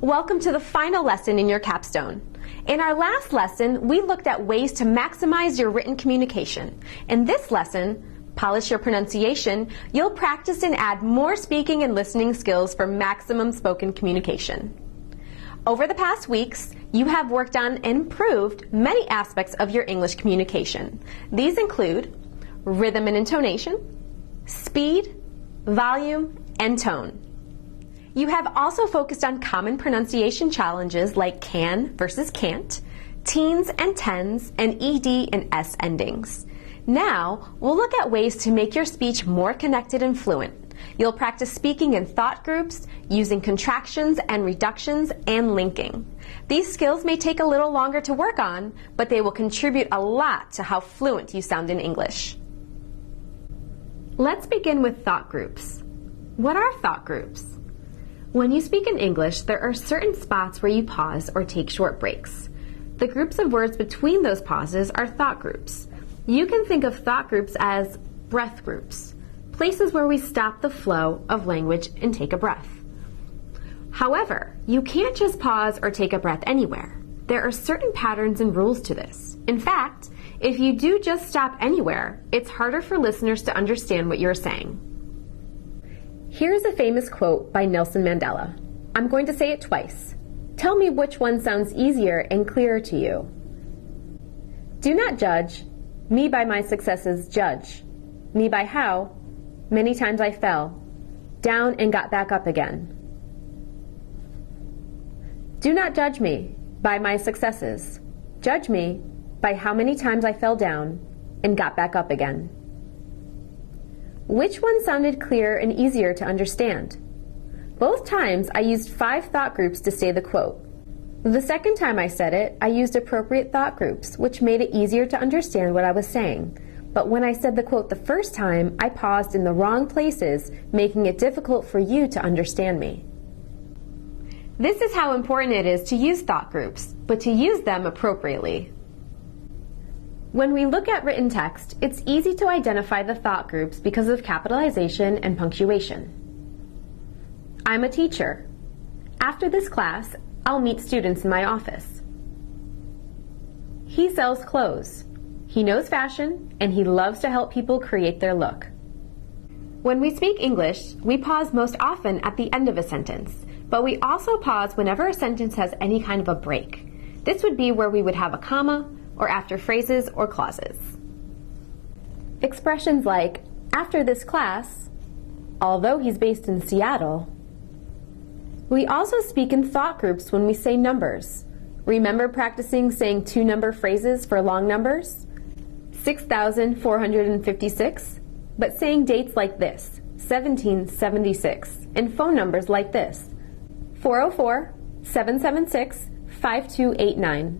Welcome to the final lesson in your capstone. In our last lesson, we looked at ways to maximize your written communication. In this lesson, Polish Your Pronunciation, you'll practice and add more speaking and listening skills for maximum spoken communication. Over the past weeks, you have worked on and improved many aspects of your English communication. These include rhythm and intonation, speed, volume, and tone. You have also focused on common pronunciation challenges like can versus can't, teens and tens, and ed and s endings. Now, we'll look at ways to make your speech more connected and fluent. You'll practice speaking in thought groups, using contractions and reductions, and linking. These skills may take a little longer to work on, but they will contribute a lot to how fluent you sound in English. Let's begin with thought groups. What are thought groups? When you speak in English, there are certain spots where you pause or take short breaks. The groups of words between those pauses are thought groups. You can think of thought groups as breath groups, places where we stop the flow of language and take a breath. However, you can't just pause or take a breath anywhere. There are certain patterns and rules to this. In fact, if you do just stop anywhere, it's harder for listeners to understand what you're saying. Here's a famous quote by Nelson Mandela. I'm going to say it twice. Tell me which one sounds easier and clearer to you. Do not judge me by my successes, judge me by how many times I fell down and got back up again. Do not judge me by my successes. Judge me by how many times I fell down and got back up again. Which one sounded clearer and easier to understand? Both times I used 5 thought groups to say the quote. The second time I said it, I used appropriate thought groups, which made it easier to understand what I was saying. But when I said the quote the first time, I paused in the wrong places, making it difficult for you to understand me. This is how important it is to use thought groups, but to use them appropriately. When we look at written text, it's easy to identify the thought groups because of capitalization and punctuation. I'm a teacher. After this class, I'll meet students in my office. He sells clothes. He knows fashion, and he loves to help people create their look. When we speak English, we pause most often at the end of a sentence, but we also pause whenever a sentence has any kind of a break. This would be where we would have a comma, or after phrases or clauses. Expressions like, after this class, although he's based in Seattle. We also speak in thought groups when we say numbers. Remember practicing saying 2-number phrases for long numbers? 6,456, but saying dates like this, 1776, and phone numbers like this, 404-776-5289.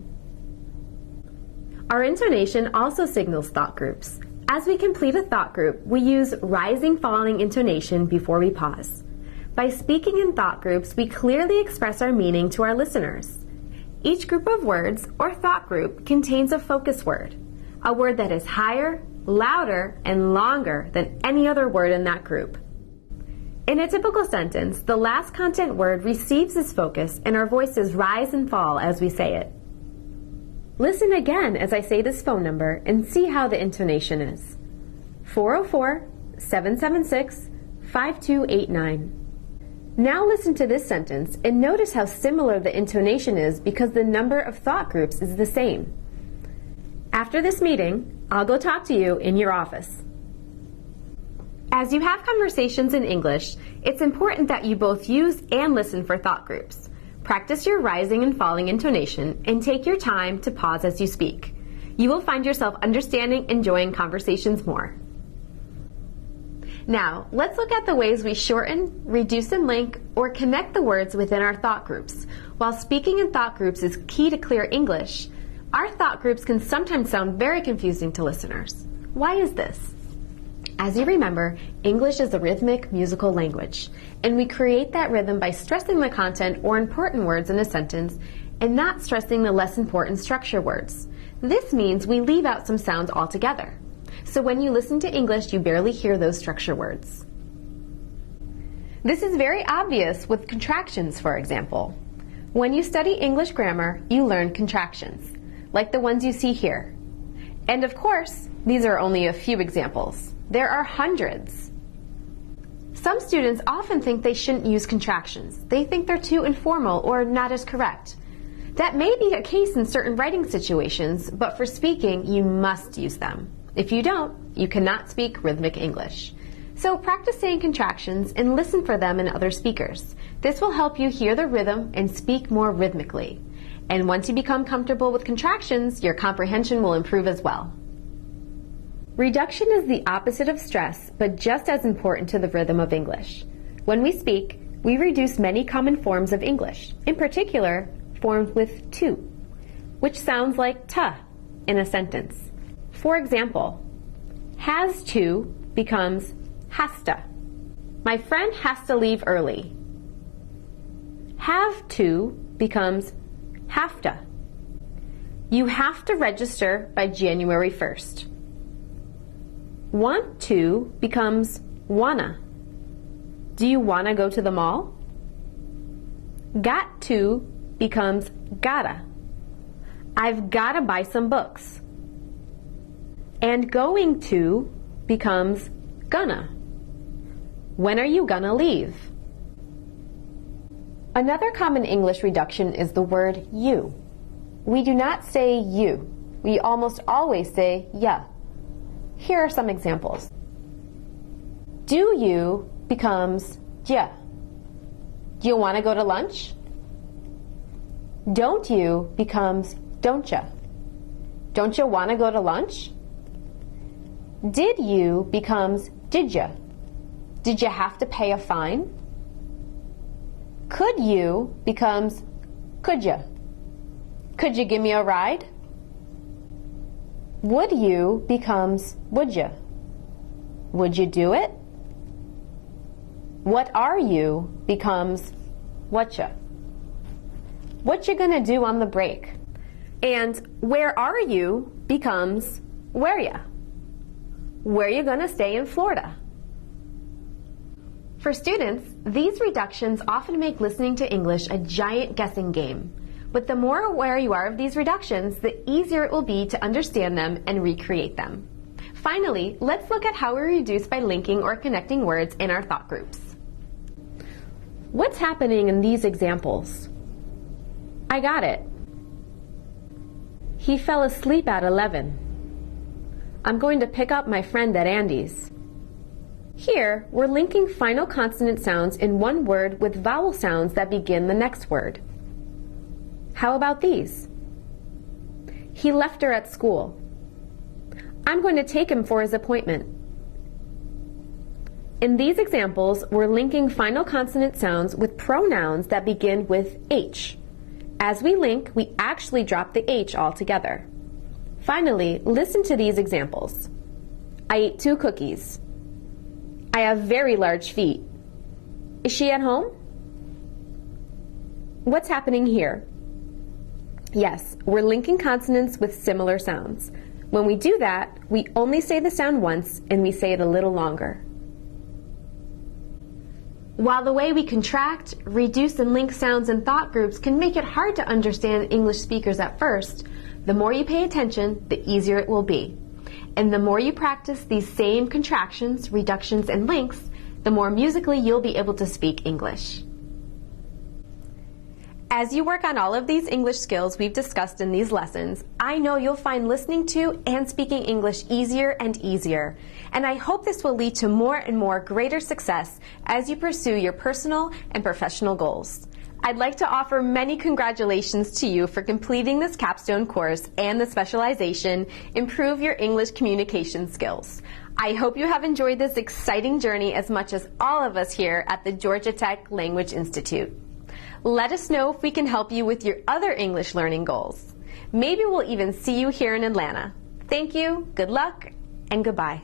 Our intonation also signals thought groups. As we complete a thought group, we use rising-falling intonation before we pause. By speaking in thought groups, we clearly express our meaning to our listeners. Each group of words, or thought group, contains a focus word, a word that is higher, louder, and longer than any other word in that group. In a typical sentence, the last content word receives this focus and our voices rise and fall as we say it. Listen again as I say this phone number and see how the intonation is. 404-776-5289. Now listen to this sentence and notice how similar the intonation is because the number of thought groups is the same. After this meeting, I'll go talk to you in your office. As you have conversations in English, it's important that you both use and listen for thought groups. Practice your rising and falling intonation and take your time to pause as you speak. You will find yourself understanding and enjoying conversations more. Now, let's look at the ways we shorten, reduce and link, or connect the words within our thought groups. While speaking in thought groups is key to clear English, our thought groups can sometimes sound very confusing to listeners. Why is this? As you remember, English is a rhythmic, musical language, and we create that rhythm by stressing the content or important words in a sentence and not stressing the less important structure words. This means we leave out some sounds altogether. So when you listen to English, you barely hear those structure words. This is very obvious with contractions, for example. When you study English grammar, you learn contractions, like the ones you see here. And of course, these are only a few examples. There are hundreds. Some students often think they shouldn't use contractions. They think they're too informal or not as correct. That may be a case in certain writing situations, but for speaking, you must use them. If you don't, you cannot speak rhythmic English. So practice saying contractions and listen for them in other speakers. This will help you hear the rhythm and speak more rhythmically. And once you become comfortable with contractions, your comprehension will improve as well. Reduction is the opposite of stress, but just as important to the rhythm of English. When we speak, we reduce many common forms of English, in particular, forms with to, which sounds like ta in a sentence. For example, has to becomes has to. My friend has to leave early. Have to becomes have to. You have to register by January 1st. Want to becomes wanna. Do you wanna go to the mall? Got to becomes gotta. I've gotta buy some books. And going to becomes gonna. When are you gonna leave? Another common English reduction is the word you. We do not say you. We almost always say ya. Here are some examples. Do you becomes ja. Do you want to go to lunch? Don't you becomes don't ya. Don't you want to go to lunch? Did you becomes did ya. Did you have to pay a fine? Could you becomes could ya. Could you give me a ride? Would you becomes would ya. Would you do it? What are you becomes whatcha. What you gonna do on the break? And where are you becomes where ya. Where you gonna stay in Florida? For students, these reductions often make listening to English a giant guessing game. But the more aware you are of these reductions, the easier it will be to understand them and recreate them. Finally, let's look at how we reduce by linking or connecting words in our thought groups. What's happening in these examples? I got it. He fell asleep at 11. I'm going to pick up my friend at Andy's. Here, we're linking final consonant sounds in one word with vowel sounds that begin the next word. How about these? He left her at school. I'm going to take him for his appointment. In these examples, we're linking final consonant sounds with pronouns that begin with H. As we link, we actually drop the H altogether. Finally, listen to these examples. I ate 2 cookies. I have very large feet. Is she at home? What's happening here? Yes, we're linking consonants with similar sounds. When we do that, we only say the sound once and we say it a little longer. While the way we contract, reduce, and link sounds in thought groups can make it hard to understand English speakers at first, the more you pay attention, the easier it will be. And the more you practice these same contractions, reductions, and links, the more musically you'll be able to speak English. As you work on all of these English skills we've discussed in these lessons, I know you'll find listening to and speaking English easier and easier. And I hope this will lead to more and more greater success as you pursue your personal and professional goals. I'd like to offer many congratulations to you for completing this capstone course and the specialization, Improve Your English Communication Skills. I hope you have enjoyed this exciting journey as much as all of us here at the Georgia Tech Language Institute. Let us know if we can help you with your other English learning goals. Maybe we'll even see you here in Atlanta. Thank you, good luck, and goodbye.